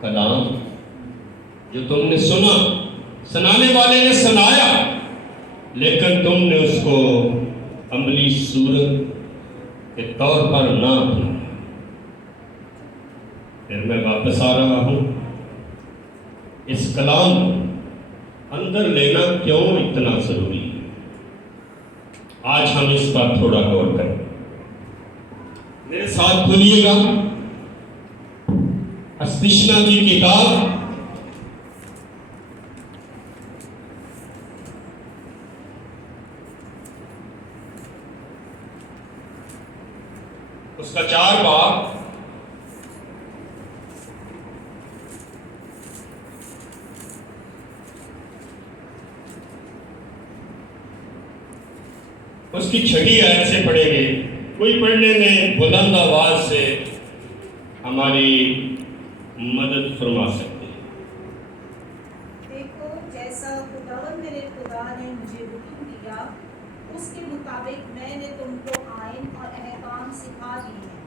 کلام جو تم نے سنا، سنانے والے نے سنایا، لیکن تم نے اس کو عملی صورت کے طور پر نہ اپنایا۔ پھر میں واپس آ رہا ہوں، اس کلام کو اندر لینا کیوں اتنا ضروری ہے؟ آج ہم اس پر تھوڑا غور کریں۔ میرے ساتھ کھولیے گا استشنا کی کتاب، اس کا 4 باب، اس کی 6 آیت سے پڑھیں گے۔ کوئی پڑھنے میں بلند آواز سے ہماری مدد فرما سکتے ہیں؟ دیکھو، جیسا خداوند میرے خدا نے مجھے حکم دیا، اس کے مطابق میں نے تم کو آئین اور احکام سکھا دیے ہیں،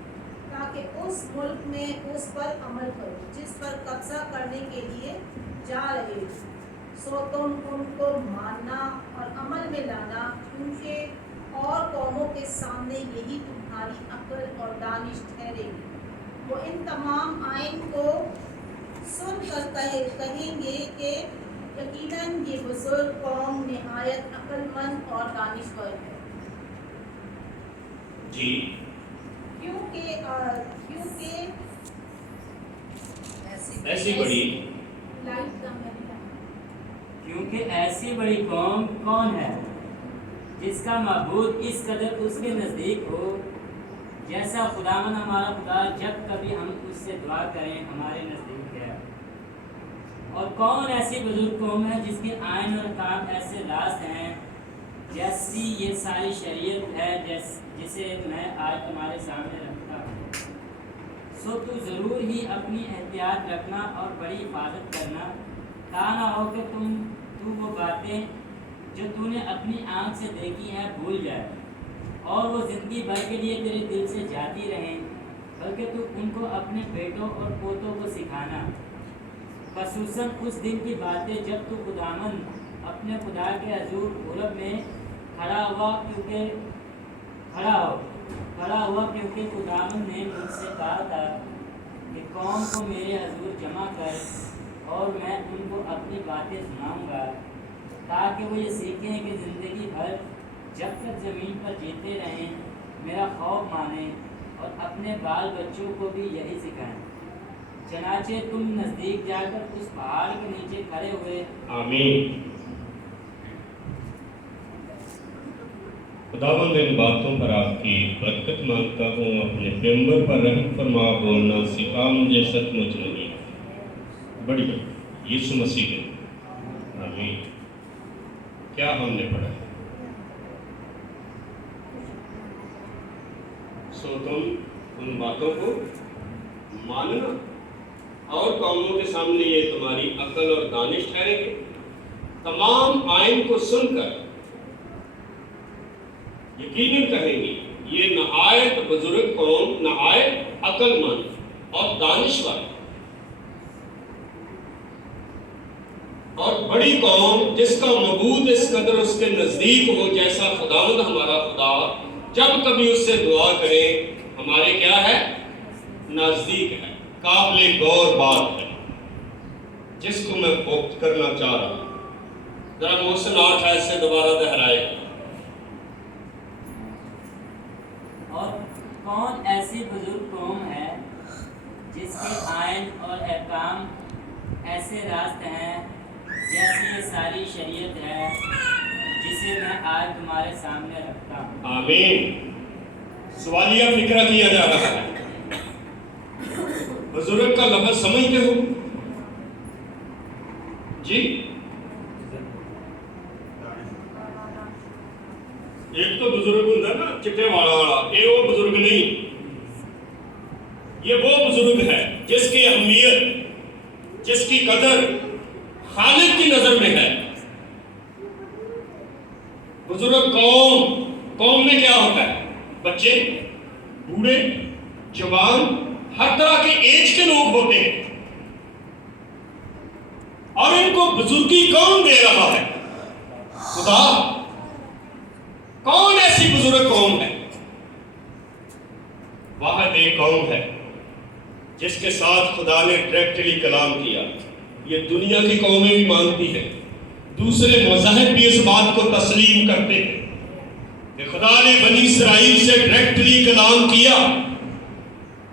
تاکہ اس ملک میں اس پر عمل کرو جس پر قبضہ کرنے کے لیے جا رہے ہو، سو تم ان کو ماننا اور عمل میں لانا، کیونکہ اور قوموں کے سامنے یہی تمہاری عقل اور دانش ٹھہرے گی۔ وہ ان تمام آئین کو سن کر کہیں گے کہ یقیناً یہ بزرگ قوم نہایت عقل مند اور دانشور ہے، جی، کیونکہ ایسی بڑی لائٹ کم ہے۔ کیونکہ ایسی بڑی قوم کون ہے جس کا معبود اس قدر اس کے نزدیک ہو، جیسا خداوند ہمارا خدا جب کبھی ہم اس سے دعا کریں ہمارے نزدیک ہے۔ اور کون ایسی بزرگ قوم ہے جس کے آئین اور کام ایسے راست ہیں جیسی یہ ساری شریعت ہے جسے میں آج تمہارے سامنے رکھتا ہوں۔ سو تو ضرور ہی اپنی احتیاط رکھنا اور بڑی حفاظت کرنا، تا نہ ہو کہ تو وہ باتیں جو تو نے اپنی آنکھ سے دیکھی ہیں بھول جائے، اور وہ زندگی بھر کے لیے تیرے دل سے جاتی رہیں، بلکہ تو ان کو اپنے بیٹوں اور پوتوں کو سکھانا، خصوصاً اس دن کی باتیں جب تو خداوند اپنے خدا کے حضور غرب میں کھڑا ہوا، کیونکہ خداوند نے مجھ سے کہا تھا کہ قوم کو میرے حضور جمع کر، اور میں ان کو اپنی باتیں سناؤں گا، تاکہ وہ یہ سیکھیں کہ زندگی بھر جب تک زمین پر جیتے رہیں میرا خوف مانیں، اور اپنے بال بچوں کو بھی یہی سکھائیں۔ چنانچہ تم نزدیک جا کر اس پہاڑ کے نیچے کھڑے ہوئے۔ آمین۔ خداوند ان باتوں پر آپ کی برکت مانگتا ہوں، اپنے پیغمبر پر رحم فرما، بولنا سکھا مجھے سچ مچ نہیں بڑی یسوع مسیح نے۔ آمین۔ کیا ہم نے پڑھا؟ سو تم ان باتوں کو ماننا، اور قوموں کے سامنے یہ تمہاری عقل اور دانش ٹھہریں گے۔ تمام آئین کو سن کر یقیناً کہیں گی یہ نہایت بزرگ قوم، نہایت عقل مند اور دانشور اور بڑی قوم، جس کا معبود اس قدر اس کے نزدیک ہو، جیسا خداوند ہمارا خدا جب کبھی اس سے دعا کرے ہمارے کیا ہے؟ نزدیک ہے۔ قابل غور بات ہے جس کو میں فوکس کرنا چاہ رہا ہوں۔ ذرا محسن 8 آیت سے دوبارہ دہرائے۔ اور کون ایسی بزرگ قوم ہے جس کے آئین اور احکام ایسے راست ہیں جیسی یہ ساری شریعت ہے جسے میں آج تمہارے سامنے رکھتا ہوں۔ آمین۔ سوالیہ فکرہ کیا جا رہا ہے۔ بزرگ کا لفظ سمجھتے ہو؟ جی، ایک تو بزرگ ہوتا نا چٹے والا، یہ وہ بزرگ نہیں، یہ وہ بزرگ ہے جس کی اہمیت، جس کی قدر خالق کی نظر میں ہے۔ بزرگ قوم میں کیا ہوتا ہے؟ بچے، بوڑھے، جوان، ہر طرح کے ایج کے لوگ ہوتے ہیں۔ کو بزرگی کون دے رہا ہے؟ خدا۔ کون ایسی بزرگ قوم ہے؟ واحد ایک قوم ہے جس کے ساتھ خدا نے ڈائریکٹلی کلام کیا۔ یہ دنیا کی قومیں بھی مانتی ہیں، دوسرے مذاہب بھی اس بات کو تسلیم کرتے ہیں کہ خدا نے بنی اسرائیل سے ڈائریکٹلی کلام کیا۔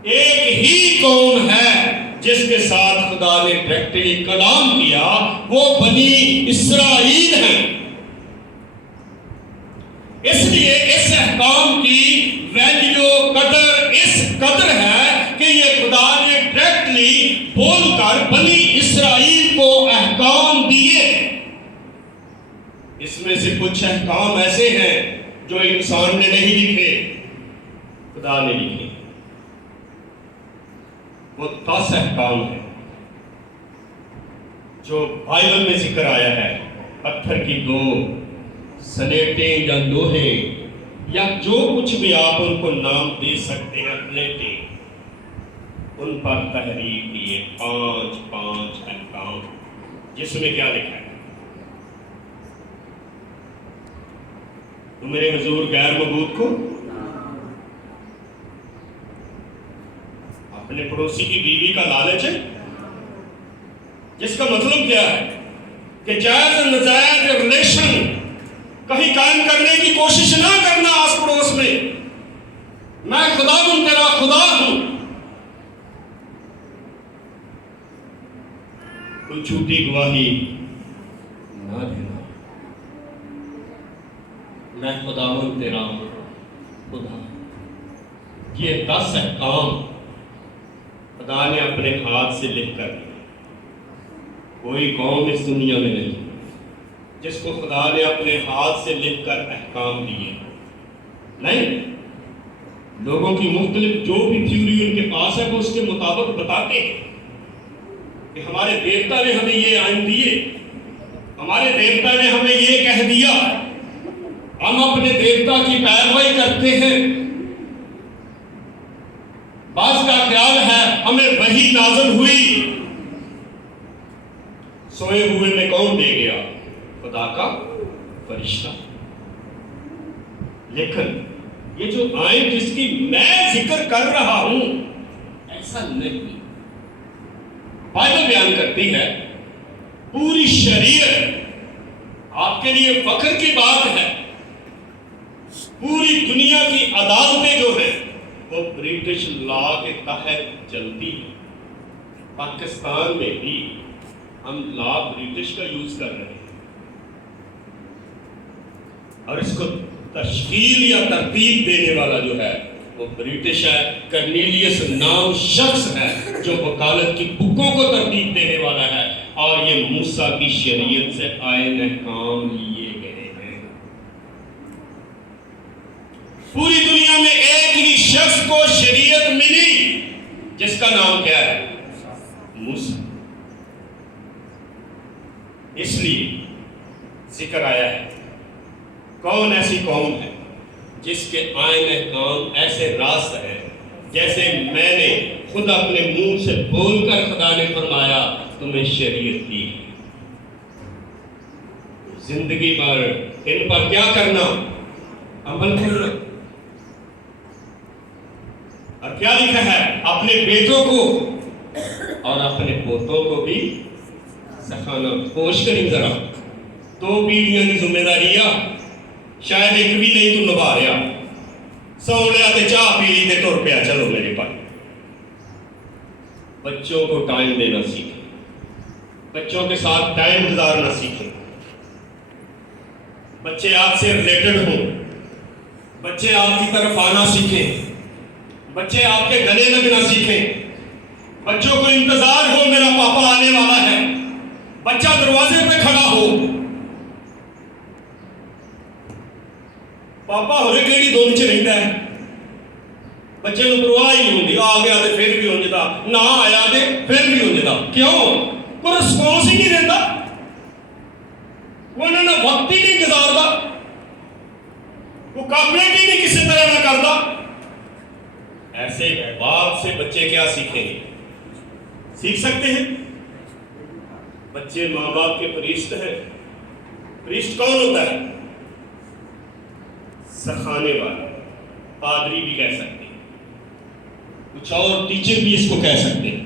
ایک ہی قوم ہے جس کے ساتھ خدا نے ڈائریکٹلی کلام کیا، وہ بنی اسرائیل ہیں۔ اس لیے اس احکام کی ویلیو، قدر اس قدر ہے کہ یہ خدا نے ڈائریکٹلی بول کر بنی اسرائیل کو احکام دیے۔ اس میں سے کچھ احکام ایسے ہیں جو انسان نے نہیں لکھے، خدا نے لکھے۔ وہ 10 احکام ہیں جو بائبل میں ذکر آیا ہے۔ پتھر کی 2 سلیٹیں یا لوہے یا جو کچھ بھی آپ ان کو نام دے سکتے ہیں، پلیٹیں، ان پر تحریر کیے 5 احکام، جس میں کیا لکھا ہے؟ تو میرے حضور غیر معبود کو اپنے پڑوسی کی بیوی کا لالچ ہے، جس کا مطلب کیا ہے کہ جائز اور ناجائز ریلیشن کہیں قائم کرنے کی کوشش نہ کرنا آس پڑوس میں۔ میں خدا ہوں، تیرا خدا ہوں۔ کوئی جھوٹی گواہی نہ دینا، میں خدا ہوں، تیرا خدا۔ یہ 10 احکام خدا نے اپنے ہاتھ سے لکھ کر دیا۔ کوئی قوم اس دنیا میں نہیں جس کو خدا نے اپنے ہاتھ سے لکھ کر احکام دیے۔ نہیں، لوگوں کی مختلف جو بھی تھیوری ان کے پاس ہے وہ اس کے مطابق بتاتے ہیں کہ ہمارے دیوتا نے ہمیں یہ آئین دیے، ہمارے دیوتا نے ہمیں یہ کہہ دیا، ہم اپنے دیوتا کی پیروی کرتے ہیں۔ بعض کا خیال ہے ہمیں وحی نازل ہوئی، سوئے ہوئے میں کون دے گیا؟ خدا کا فرشتہ۔ لیکن یہ جو آئین جس کی میں ذکر کر رہا ہوں، ایسا نہیں۔ بائبل بیان کرتی ہے پوری شریعت آپ کے لیے فخر کی بات ہے۔ پوری دنیا کی عدالتیں جو ہیں وہ برٹش لا کے تحت چلتی ہیں۔ پاکستان میں بھی ہم لا برٹش کا یوز کر رہے ہیں، اور اس کو تشکیل یا ترتیب دینے والا جو ہے وہ برٹش ہے۔ کرنیلیس نام شخص ہے جو وکالت کی بکوں کو ترتیب دینے والا ہے، اور یہ موسیٰ کی شریعت سے آئین احکام لیے گئے ہیں۔ پوری دنیا میں ایک ہی شخص کو شریعت ملی جس کا نام کیا ہے؟ موسیٰ۔ اس لیے ذکر آیا ہے کون ایسی قوم ہے جس کے آئین احکام ایسے راست ہیں، جیسے میں نے خود اپنے منہ سے بول کر خدا نے فرمایا تمہیں شریعت دی۔ زندگی پر ان پر کیا کرنا؟ عمل کرنا۔ اور کیا لکھا ہے؟ اپنے بیٹوں کو اور اپنے پوتوں کو بھی سکھانا۔ ہوش کریں ذرا، 2 پیڑھیاں کی ذمہ داریاں شاید ایک بھی نہیں تو نبھا رہا۔ سو لیا تے چاہ پی لی تے ٹر پیا، چلو میرے پاس۔ بچوں کو ٹائم دینا سیکھیں، بچوں کے ساتھ ٹائم گزارنا سیکھیں، بچے آپ سے ریلیٹڈ ہوں، بچے آپ کی طرف آنا سیکھیں، بچے آپ کے گلے لگنا سیکھیں، بچوں کو انتظار ہو میرا پاپا آنے والا ہے، بچہ دروازے پہ کھڑا ہو، پاپا ہورے کیڑی دو وچ رہندا ہے، بچے نوں پرواہ ہی نہیں ہوندی، آ گیا تے پھر بھی ہوندا، نہ آیا تے پھر بھی ہوندا۔ کیوں؟ کوئی رسپانس ہی نہیں دیندا، وہ انہاں نال وقت ہی نہیں گزاردا، وہ کاپریٹ ہی نہیں کسی طرح نہ کردا۔ ایسے باپ سے بچے کیا سیکھیں گے؟ سیکھ سکتے ہیں؟ بچے ماں باپ کے فرشت ہیں. فرشت کون ہوتا ہے؟ سکھانے والا. پادری بھی کہہ سکتے ہیں, کچھ اور ٹیچر بھی اس کو کہہ سکتے ہیں,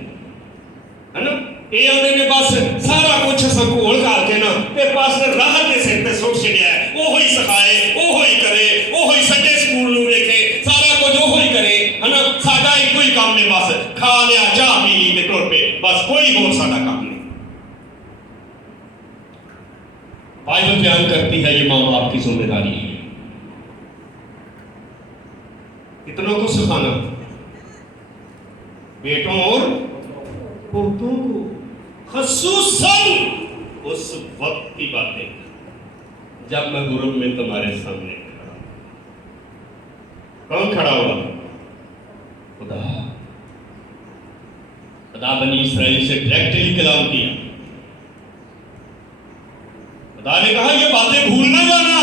ہے نا. یہ آدھے نے بس سارا کچھ اصل گھول کر کے نا تے بس راہ کے سر تے سٹ چڑیا ہے. وہی سکھائے, وہی کرے, وہی سجے سکول نو ویکھے, سارا کچھ وہی کرے, ہے نا. ساڈا ایک ہی کام ہے, بس کھا لیا, چاہ پی لی تے ٹر پے, بس کوئی اور ساڈا کام نہیں. بائبل بیان کرتی ہے یہ ماں باپ کی ذمہ داری ہے اتنوں کو سکھانا, بیٹوں اور پوتوں کو, خصوصاً اس وقت کی باتیں جب میں غرب میں تمہارے سامنے کھڑا. کون کھڑا ہوا؟ خدا. خدا بنی اسرائیل سے ڈائریکٹلی کلام کیا. خدا نے کہا یہ باتیں بھول نہ جانا,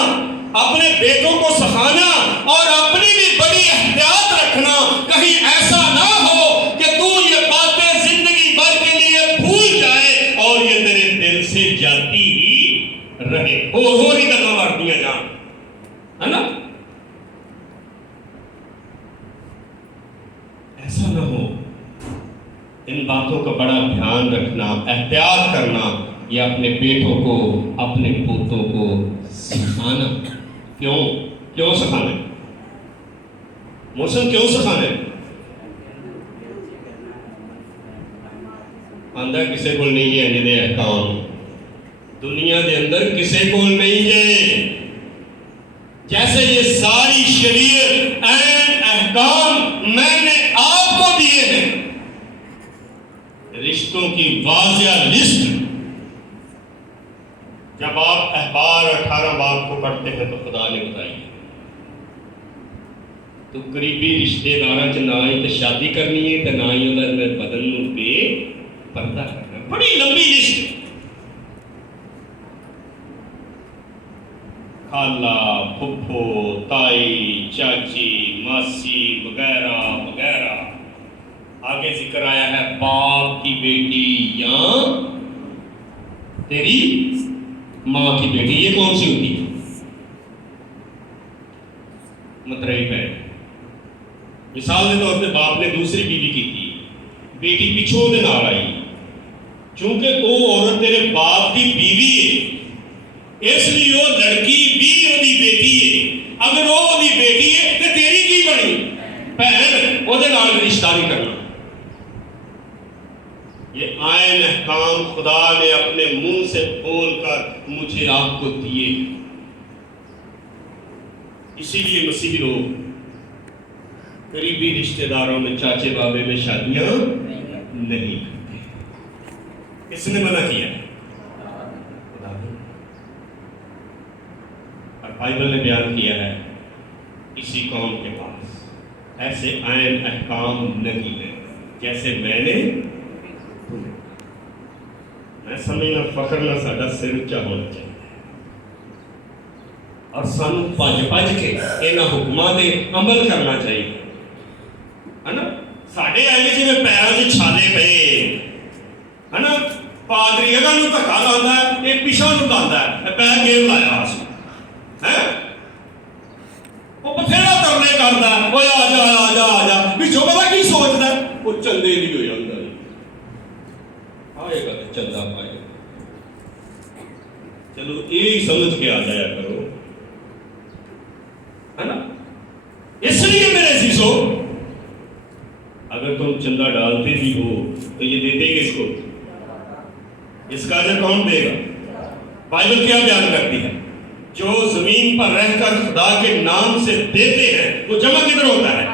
اپنے بیٹوں کو سکھانا اور اپنی بھی بڑی احتیاط رکھنا, کہیں ایسا نہ ہو کہ تو یہ باتیں زندگی بھر کے لیے بھول جائے اور یہ تیرے دل سے جاتی ہی رہے, اور ہی گلا مار دیا جان, ہے نا. ایسا نہ ہو. ان باتوں کا بڑا دھیان رکھنا, احتیاط کرنا, یہ اپنے بیٹوں کو, اپنے پوتوں کو سکھانا. کیوں سکھانا ہے؟ موسم کیوں سکھانا ہے؟ اندر کسے کو نہیں ہے جدے احکام, دنیا دے اندر کسے کو نہیں ہے. جیسے یہ ساری شریعت این احکام میں نے آپ کو دیے ہیں, رشتوں کی واضح لسٹ جب آپ احبار 18 باب کو پڑھتے ہیں تو خدا نے بتائی تو قریبی رشتے داراں چ نہ ہی تو شادی کرنی ہے تو نہ ہی اندر بدن نو بے پردہ کرنا. بڑی لمبی لسٹ. خالہ, پھپھو, تائی, چاچی, ماسی وغیرہ وغیرہ. آگے ذکر آیا ہے باپ کی بیٹی یا تیری ماں کی بیٹی. یہ کون سی ہوتی ہے؟ مترئی بہن. مثال کے طور پہ باپ نے دوسری بیوی کی تھی, بیٹی پچھوں دے نال آئی, چونکہ وہ عورت تیرے باپ کی بیوی ہے اس لیے وہ لڑکی بھی وہی بیٹی ہے. اگر وہ وہی بیٹی ہے تو تیری کی بنی بہن, وہ دے نال رشتہ نہیں کرنا. یہ آئین احکام خدا نے اپنے منہ سے بول کر مجھے آپ کو دیے. اسی لیے مسیحی لوگ قریبی رشتہ داروں میں, چاچے بابے میں شادیاں نہیں کرتے. کس نے منع کیا؟ خدا نے. اور بائبل نے بیان کیا ہے اسی قوم کے پاس ایسے آئین احکام نہیں ہے جیسے میں نے. میں سمجھنا فخر نہ ساڈا سر اونچا ہونا چاہیے اور سانو پج کے انہاں حکماں دے عمل کرنا چاہیے, ہے نا. ساڈے آئے جی میں پیراں چ چھالے پے, ہے نا. پادری اگاں نوں دھکا لاوندا ہے, یہ پیچھوں نوں لاوندا ہے, پیر گیڑ لایا اس ہے. وہ بتھیرا ترلے کردا ہے, اوے آ جا آ جا آ جا, پچھوں پتہ کی سوچدا ہے, وہ چندے دی ہو جاندا ہے. آئے گا تو چندہ پائے گا. چلو یہی سمجھ کے آ جایا کرو, ہے نا. اس لیے میرے عزیزو, اگر تم چندہ ڈالتے بھی ہو تو یہ دیتے کس کو؟ اس کا اجر کون دے گا؟ بائبل کیا بیان کرتی ہے؟ جو زمین پر رہ کر خدا کے نام سے دیتے ہیں وہ جمع کدھر ہوتا ہے؟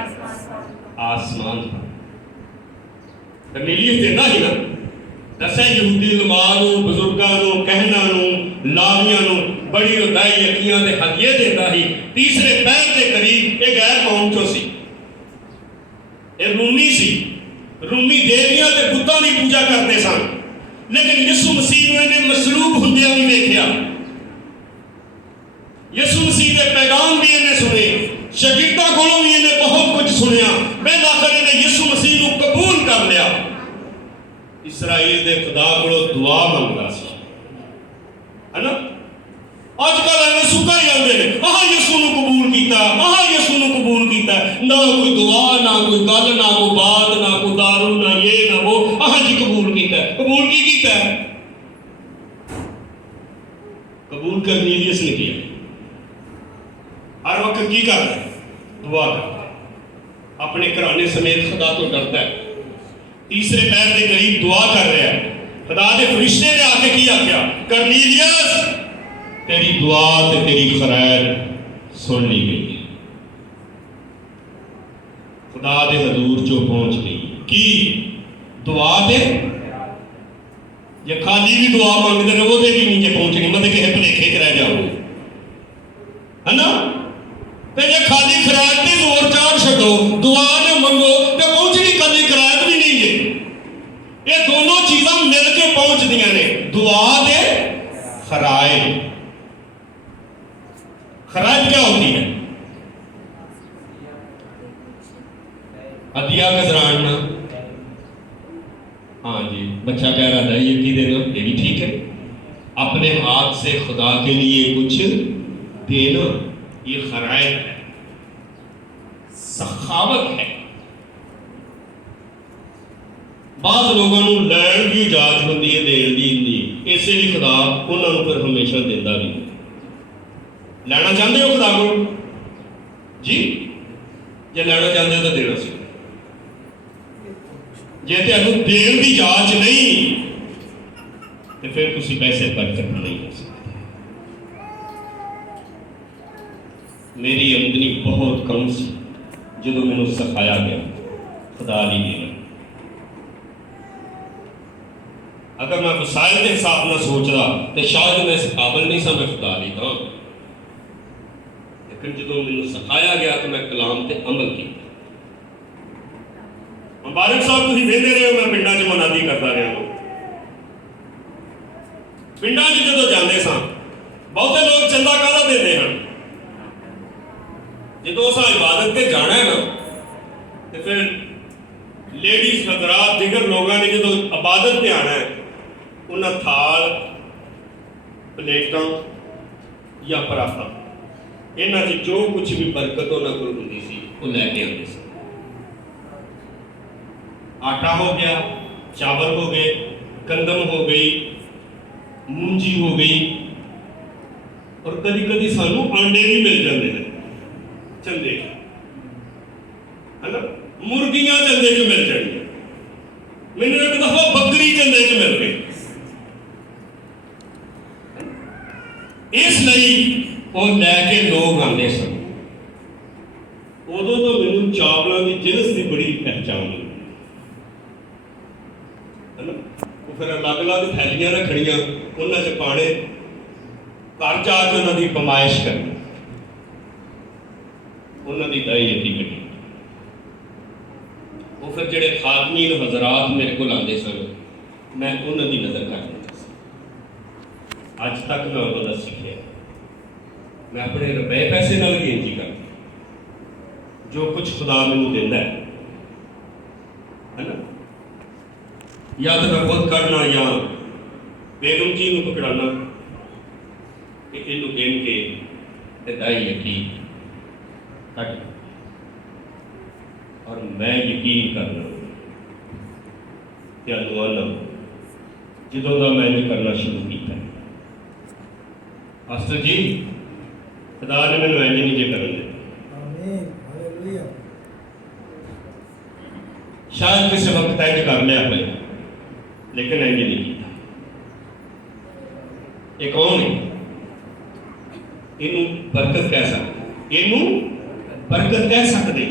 آسمان پر. کرنیلیس دیتا ہی نا. دسے یہودی علماء بزرگاں کہنا لاویاں بڑی ردائی یقیاں دے ہدیے دیتا ہی. تیسرے پہر کے قریب ایک غیر قوم چو سی, یہ رومی سی. رومی دیویاں تے بتاں دی پوجا کرتے سن, لیکن یسوع مسیح نے مصلوب ہوندیاں بھی دیکھیا. یسوع مسیح دے پیغام بھی انہیں سنے, شاگرداں کولوں بھی انہیں بہت کچھ سنیا. بالآخر انہیں یسوع مسیح کو قبول کر لیا. اسرائیل دے خدا کو دعا منگتا سی. ہے نا. اج کل ایویں سکا ہی آتے ہیں, یسو نو قبول کیتا, یسو نو قبول کیتا. نہ کوئی دعا, نہ کوئی گل, نہ کوئی بات, نہ کوئی دارو, نہ یہ نہ وہ. جی قبول کیتا ہے. قبول کی کیتا ہے؟ قبول کرنیلیس نے کیا. ہر وقت کی کرتا ہے؟ دعا کرتا ہے, اپنے گھرانے سمیت خدا تو ڈرتا ہے. تیسرے پیر کے قریب دعا کر رہا ہے. خدا دے فرشتے نے آ کے کی آخیا, کرنیلیس تیری دعا تے تیری خیر سن لی گئی ہے. خدا دے حضور جو پہنچ گئی کی دعا دے, یا خالی بھی دعا مانگتے رہو دے بھی نیچے پہنچنی, مطلب کہ بھلیکھے چ رہ جاؤ, ہے نا. جی خالی خرائط کی زور چاڑ چھڈو, دعا نہ منگو تو پہنچنی خالی خرائط بھی نہیں ہے. یہ دونوں چیزاں مل کے پہنچدیاں نے, دعا دے خرائط. خرائط کیا ہوتی ہے؟ عطیہ گزراننا. ہاں جی, بچہ کہہ رہا تھا یہ کی دینا, یہ بھی ٹھیک ہے. اپنے ہاتھ سے خدا کے لیے کچھ دینا, یہ خرائط ہے, سخاوت ہے. بعض لوگوں کو لین کی اجازت ہوتی ہے, دین دی نہیں, اسے بھی خدا انہوں نے پھر ہمیشہ دیتا بھی. لینا چاہتے ہو خدا کو جی, جی لینا چاہتے ہو تو دینا سی. جی تمہیں دین کی جانچ نہیں تو پھر تسی پیسے برکت نہیں کر سکتے. میری آمدنی بہت کم سی جدو مینوں سکھایا گیا خدا نہیں دینا. اگر میں وسائل کے حساب نہ سوچتا تو شاید میں اس قابل نہیں سا میں خدا نہیں تھا. لیکن جدو مینوں سکھایا گیا تو میں کلام تے عمل کیا. مبارک صاحب تھی ویندے رہے ہو, میں پنڈاں چ منادی کرتا رہا ہوں. پنڈاں چ جدو جاندے ساں بہتے لوگ چندہ کاہدا دیندے ہیں. جدو اساں عبادت تے جانا ہے نا تو پھر لیڈیز حضرات دیگر لوگوں نے جدو عبادت تے آنا ہے, انہاں تھال پلیٹاں یا پراٹھا انہاں چ جو کچھ بھی برکت انہاں کول ہوندی سی وہ لے کے آتے سی. آٹا ہو گیا, چاول ہو گئے, گندم ہو گئی, مونجی ہو گئی, اور کدی کدی سانو آنڈے بھی مل جاتے ہیں چندے, ہے نا. مرغیاں چندے چ مل جائیں. مینوں ایک دفعہ بکری چندے چ مل گئی. اس لیے وہ لے کے لوگ آتے سن. ادو تو مینوں چاولوں کی جنس کی بڑی پہچان ہوئی. وہ پھر الگ الگ تھیلیاں رکھنیاں, انہاں چ پانے, گھر جا کے انہاں دی پمائش کرنی, انہاں دی دائی اتی کٹی. وہ پھر جڑے خادمین حضرات میرے کو آتے سن میں انہاں دی نظر کر دیتا سا. اج تک میں انہاں دا سیکھیا. میں اپنے روپے پیسے نال گنتی کرتا, جو کچھ خدا مینوں دیندا ہے نا, یا تو میں خود کرنا یا بیگم جی کو پکڑانا کہ یہ گن کے دائی یقین کٹ, اور میں یقین کرنا یا دعانا جدوں کا میں نے کرنا شروع کیا. پاسٹر جی خدا نے مینوں انج نہیں جے کرن دے. شاید کسی وقت انج کر لیا پہ لیکن انج نہیں کیتا. یہ کون ہے؟ یہ برکت کہہ سکتے, یہ برکت کہہ سکتے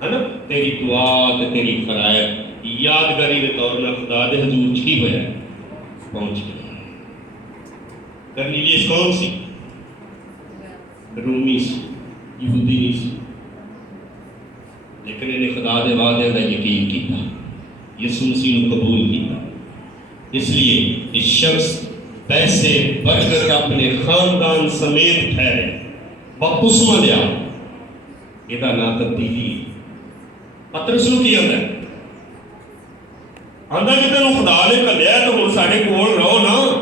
ہے نا. تیری دعا تے تیری خرائط یادگاری کے طور پر خدا دے حضور کی ہوا پہنچ گیا. کرنیلیس کون سی؟ رومی سی, یہودی نہیں سی, لیکن انہیں خدا دے وعدے کا یقین کیا, یسوع مسیح کو قبول کیا. اس لیے اس شخص پیسے برکت اپنے خاندان سمیت ٹھہرے, بپتسمہ لیا. یہ نام تبدیلی. پترس نوں کی آندا ہے؟ آندا کہ تینوں خدا نے گھلیا تو ہن ساڈے کول رہو نا.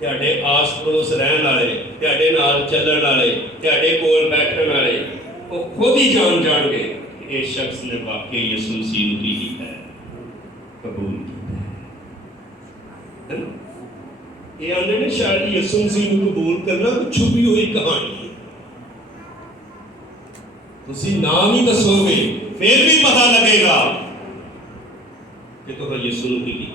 ਤੁਹਾਡੇ ਆਸ ਪੜੋਸ ਰਹਿਣ ਵਾਲੇ, ਤੁਹਾਡੇ ਨਾਲ ਚੱਲਣ ਵਾਲੇ, ਤੁਹਾਡੇ ਕੋਲ ਬੈਠਣ ਵਾਲੇ, ਉਹ ਖੁਦ ਹੀ ਜਾਣਗੇ ਕਿ ਇਹ ਸ਼ਖਸ ਨੇ ਵਾਕਈ ਯਿਸੂ ਮਸੀਹ ਨੂੰ ਕੀ ਕੀਤਾ ਹੈ, ਕਬੂਲ ਕੀਤਾ ਹੈ ਨਾ। ਇਹ ਆਂਦੇ ਨੇ ਸ਼ਾਇਦ ਯਿਸੂ ਮਸੀਹ ਨੂੰ ਕਬੂਲ ਕਰਨਾ ਕੋਈ ਛੁਪੀ ਹੋਈ ਕਹਾਣੀ ਹੈ, ਤੁਸੀਂ ਨਾਮ ਹੀ ਦੱਸੋਗੇ ਫਿਰ ਵੀ ਪਤਾ ਲੱਗੇਗਾ ਕਿ ਤੁਸੀਂ ਯਿਸੂ ਨੂੰ ਕੀ ਕੀਤਾ।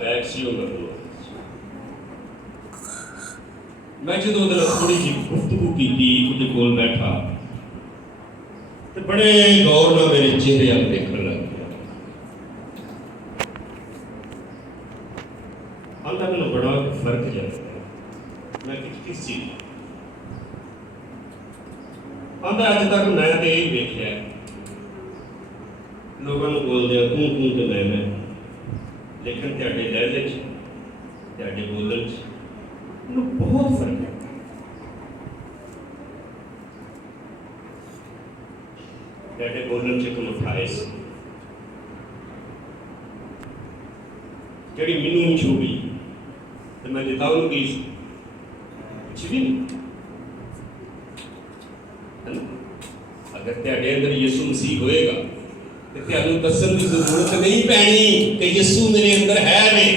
بیگ سی ہوگا تو میں جدوں دل تھوڑی جی گفتگو کی وہ کول بیٹھا تو بڑے غور نہ میرے چہرے اب دیکھنے لگ گیا. آتا میں بڑا فرق جاتا ہے. میں کس چیز آتا اج تک میں تو یہی دیکھا لوگوں کو بول دیا تو میں لیکن تھے لہجے تھے بولن بہت فرق ہے. تھے بولن سے کوئی اٹھائے جڑی مینوں چھو گئی تو میں دیتا ہوں کہ کچھ بھی نہیں. اگر تیرے اندر یسوع مسیح ہوئے گا تو تینوں دسن کی ضرورت نہیں پینی کہ یسوع میرے اندر ہے نہیں.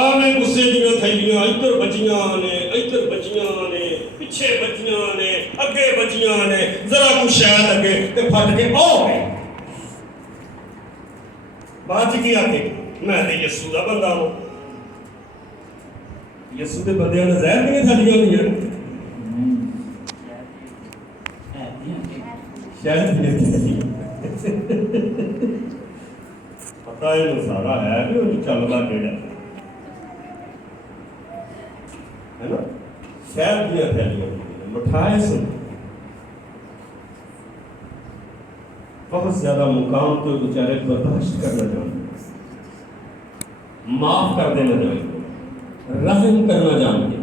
آویں غصے دیاں تھیلیاں ادھر بچیاں نے پیچھے بچیاں نے اگے بچیاں نے ذرا کچھ شاید اگے تے پھٹ کے آؤ گئے. بات کی آ کے میں تے یسوع دا بندہ ہوں. یسوع دے بندیاں نے زہر نہیں تھیلیاں ہوندیاں شاید پتا ہے سارا ہے بھی وہ چلتا کہڑا ہے نا. شہد دیا تھیلیاں مٹھائے سے بہت زیادہ مقام تو بیچارے برداشت کرنا جانتے, معاف کر دینا جانتے, رحم کرنا جانتے,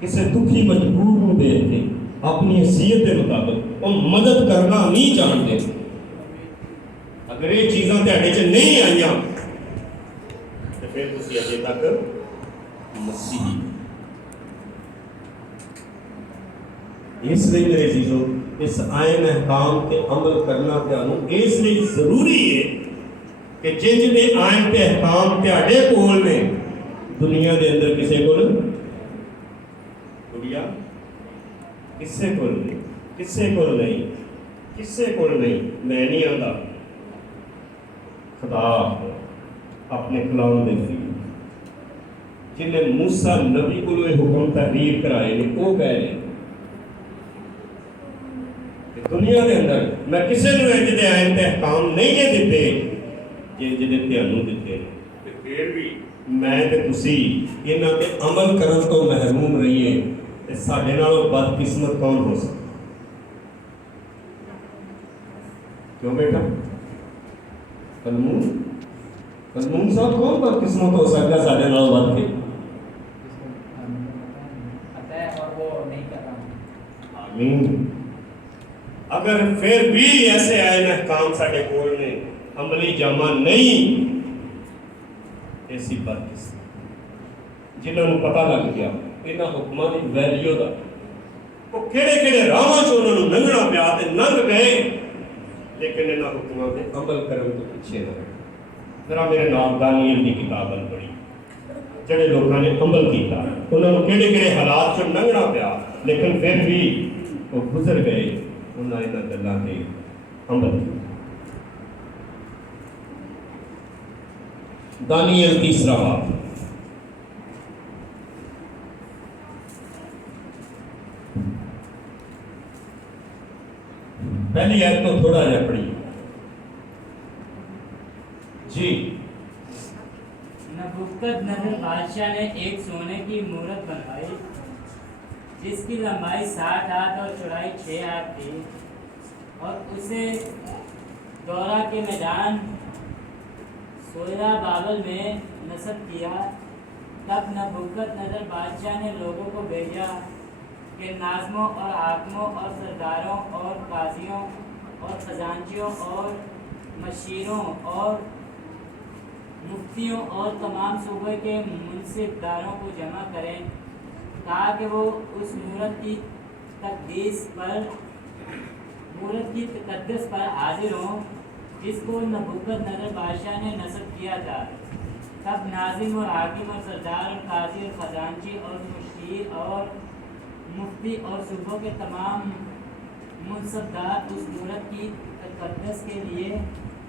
کسی دکھی مجبور کو دیکھ کے اپنی حیثیت کے مطابق اور مدد کرنا نہیں جانتے. اگر یہ چیزاں تہاڈے چ نہیں آئیاں تو پھر تسی اجے تک مسیحی. اس لیے میرے عزیزو اس آئین احکام کے عمل کرنا تانوں اس لیے ضروری ہے کہ جن نے آئین تے احکام تہاڈے کول نے دنیا دے اندر کسے کول دنیا کسے کول نہیں. میں نہیں آندا خدا اپنے کلام دے ذریعے جنہیں موسیٰ نبی کو یہ حکم تحریر کرائے نے وہ کہہ رہے کہ دنیا کے اندر میں کسی نے جدے آئین تے احکام نہیں ہے دیتے جدے تانوں دیتے تے پھر بھی میں تے تسی انہاں تے عمل کرن تو محروم رہیے تے ساڈے نالوں بدقسمت کون ہو سکتا. کیوں بیٹا کلمون صاحب کون بدقسمت ہو سکتا ہے ساڈے نالوں بد کے؟ آمین. اگر پھر بھی ایسے آئین احکام ساڈے کول نے عملی جامع نہیں ایسی بدقسمت جنہوں نے پتہ لگ گیا انہاں حکماں دی ویلیو دا وہ کہڑے راہاں چ انہوں نے لنگنا پیا تے لنگ گئے لیکن انہاں حکماں تے عمل کرن تو پیچھے نہ رہے. ذرا میرے نام دانیل دی کتاب پڑھی جڑے لوگوں نے عمل کیتا انہوں نے کہڑے حالات چ لنگنا پیا لیکن پھر بھی وہ گزر گئے انہاں انہاں گلاں تے عمل کیا. دانیل تیسرا باب پہلی آیت تو تھوڑا جا پڑھی جی. نبوکدنضر بادشاہ نے ایک سونے کی مورت بنوائی جس کی لمبائی 60 ہاتھ اور چوڑائی 6 ہاتھ تھی اور اسے دورہ کے میدان سویرا بابل میں نصب کیا. تب نبوکدنضر بادشاہ نے لوگوں کو بھیجا کہ ناظموں اور حاکموں اور سرداروں اور قاضیوں اور خزانچیوں اور مشیروں اور مفتیوں اور تمام صوبے کے منصب داروں کو جمع کریں تاکہ وہ اس مورت کی تقدس پر حاضر ہوں جس کو نبوکدنضر بادشاہ نے نصب کیا تھا. تب ناظم اور حاکم اور سردار اور قاضی اور خزانچی اور مشیر اور مفتی اور صوبوں کے تمام منصبدار اس مورت کی تقدس کے لیے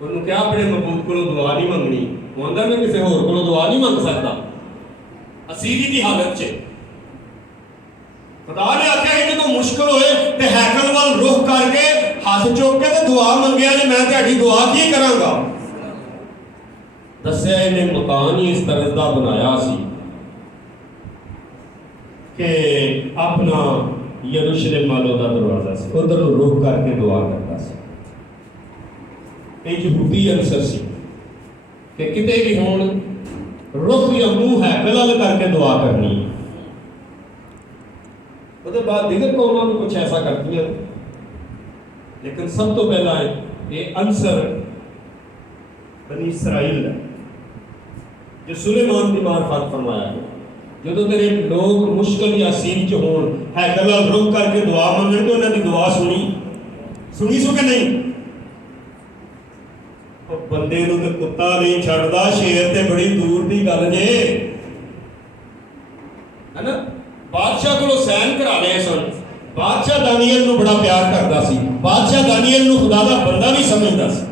ਉਹਨੂੰ ਕਿਹਾ ਆਪਣੇ ਮਬੂਦ ਕੋਲੋਂ ਦੁਆ ਨਹੀਂ ਮੰਗਣੀ। ਉਹ ਆਂਦਾ ਮੈਂ ਕਿਸੇ ਹੋਰ ਕੋਲੋਂ ਦੁਆ ਨਹੀਂ ਮੰਗ ਸਕਦਾ ਅਸੀਰੀ ਦੀ ਹਾਲਤ 'ਚ। ਖੁਦਾ ਨੇ ਆਖਿਆ ਜਦੋਂ ਮੁਸ਼ਕਲ ਹੋਏ ਤੇ ਹੈਕਲ ਵੱਲ ਰੁਖ ਕਰਕੇ ਹੱਥ ਚੁੱਕ ਕੇ ਤੇ ਦੁਆ ਮੰਗਿਆ ਜੇ ਮੈਂ ਤੁਹਾਡੀ ਦੁਆ ਕੀ ਕਰਾਂਗਾ। ਦੱਸਿਆ ਇਹਨੇ ਮਕਾਨ ਹੀ ਇਸ ਤਰ੍ਹਾਂ ਦਾ ਬਣਾਇਆ ਸੀ ਕਿ ਆਪਣਾ ਯਰੂਸ਼ਲਮ ਵਾਲੋ ਦਾ ਦਰਵਾਜ਼ਾ ਸੀ, ਉਧਰ ਨੂੰ ਰੁਖ ਕਰਕੇ ਦੁਆ ਕਰਦਾ ਸੀ। ਇਹ ਯਹੂਦੀ ਅਨਸਰ ਸੀ ਕਿ ਕਿਤੇ ਵੀ ਹੁਣ ਰੁਖ ਜਾਂ ਮੂੰਹ ਹੈਕਲ ਵੱਲ ਕਰਕੇ ਦੁਆ ਕਰਨੀ। ਉਹਦੇ ਬਾਅਦ ਦਿਗਰ ਕੌਮਾਂ ਨੂੰ ਕੁਛ ਐਸਾ ਕਰਦੀਆਂ, ਲੇਕਿਨ ਸਭ ਤੋਂ ਪਹਿਲਾਂ ਇਹ ਅਨਸਰ ਬਨੀ ਇਸਰਾਈਲ ਦਾ ਜੋ ਸੁਲੇਮਾਨ ਦੀ ਮਾਰਫਤ ਫਰਮਾਇਆ ਗਿਆ। ਜਦੋਂ ਤੇਰੇ ਲੋਕ ਮੁਸ਼ਕਲ ਜਾਂ ਸੀਨ ਚ ਹੋਣ ਹੈਕਲ ਵੱਲ ਰੁਖ ਕਰਕੇ ਦੁਆ ਮੰਗਣ ਤੇ ਉਹਨਾਂ ਦੀ ਦੁਆ ਸੁਣੀ ਸੋ ਕਿ ਨਹੀਂ। ਉਹ ਬੰਦੇ ਨੂੰ ਤੇ ਕੁੱਤਾ ਨਹੀਂ ਛੱਡਦਾ, ਸ਼ੇਰ ਤੇ ਬੜੀ ਦੂਰ ਦੀ ਗੱਲ ਜੇ, ਹੈਨਾ। ਬਾਦਸ਼ਾਹ ਕੋਲੋਂ ਸੈਨ ਕਰਾ ਲਏ ਸਨ। ਬਾਦਸ਼ਾਹ ਦਾਨੀਏਲ ਨੂੰ ਬੜਾ ਪਿਆਰ ਕਰਦਾ ਸੀ। ਬਾਦਸ਼ਾਹ ਦਾਨੀਏਲ ਨੂੰ ਖੁਦਾ ਦਾ ਬੰਦਾ ਵੀ ਸਮਝਦਾ ਸੀ।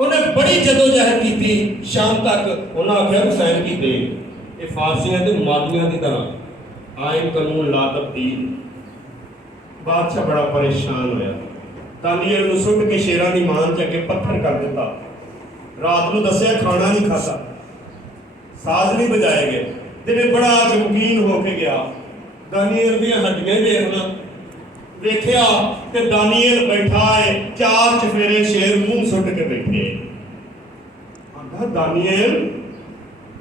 ਉਹਨੇ ਬੜੀ ਜਦੋਜਹਿਦ ਕੀਤੀ, ਸ਼ਾਮ ਤੱਕ ਉਹਨਾਂ ਆਖਿਆ ਹੁਸੈਨ ਕੀਤੇ। ਇਹ ਫਾਰਸੀਆਂ ਤੇ ਮਾਦੀਆਂ ਦੀ ਤਰ੍ਹਾਂ ਆਇਨ ਕਾਨੂੰਨ ਲਾ ਤਬਦੀਲ। ਬਾਦਸ਼ਾਹ ਬੜਾ ਪਰੇਸ਼ਾਨ ਹੋਇਆ। ਦਾਨੀਏਲ ਨੂੰ ਸੁੱਟ ਕੇ ਸ਼ੇਰਾਂ ਦੀ ਮਾਂ ਚ ਅੱਗੇ ਪੱਥਰ ਕਰ ਦਿੱਤਾ। ਰਾਤ ਨੂੰ ਦੱਸਿਆ ਖਾਣਾ ਨਹੀਂ ਖਾਧਾ, ਸਾਜ਼ ਨਹੀਂ ਬਜਾਏ ਗਏ। ਤੇ ਬੜਾ ਗਮਗੀਨ ਹੋ ਕੇ ਗਿਆ। ਦਾਨੀਏਲ ਦੀਆਂ ਹੱਡੀਆਂ ਦੇਖਣਾ ਵੇਖਿਆ ਕਿ ਦਾਨੀਏਲ ਬੈਠਾ ਹੈ, ਚਾਰ ਚਫੇਰੇ ਸ਼ੇਰ ਮੂੰਹ ਸੁੱਟ ਕੇ ਬੈਠੇ। ਆਂਦਾ ਦਾਨੀਏਲ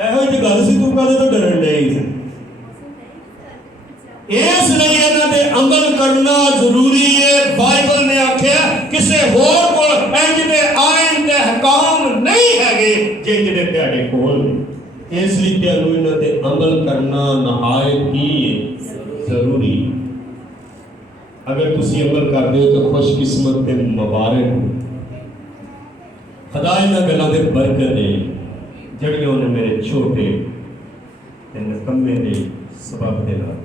ਇਹੋ ਜਿਹੀ ਗੱਲ ਸੀ, ਤੂੰ ਕਾਹਦੇ ਤੋਂ ਡਰਨ ਡਿਆ ਸੀ? ਇਸ ਲਈ ਇਹਨਾਂ ਤੇ ਅਮਲ ਕਰਨਾ ਜ਼ਰੂਰੀ ਹੈ। ਬਾਈਬਲ ਨੇ ਆਖਿਆ ਕਿਸੇ ਹੋਰ ਕੋਲ ਇੰਜ ਦੇ ਆਇਨ ਤੇ ਹਕਾਮ ਨਹੀਂ ਹੈਗੇ ਜਿਹੜੇ ਤੁਹਾਡੇ ਕੋਲ ਨੇ। ਇਸ ਲਈ ਤੁਹਾਨੂੰ ਇਹਨਾਂ ਤੇ ਅਮਲ ਕਰਨਾ ਨਹਾਇਤ ਹੀ ਜ਼ਰੂਰੀ। ਅਗਰ ਤੁਸੀਂ ਅਮਲ ਕਰਦੇ ਹੋ ਤਾਂ ਖੁਸ਼ਕਿਸਮਤ ਤੇ ਮੁਬਾਰਕ ਹੋ। ਖੁਦਾ ਇਹਨਾਂ ਗੱਲਾਂ ਦੇ ਬਰਕਤ ਦੇ ਜਿਹੜੀਆਂ ਉਹਨੇ ਮੇਰੇ ਛੋਟੇ ਤੇ ਨਿਕੰਮੇ ਦੇ ਸਬਬ ਦੇ ਨਾਲ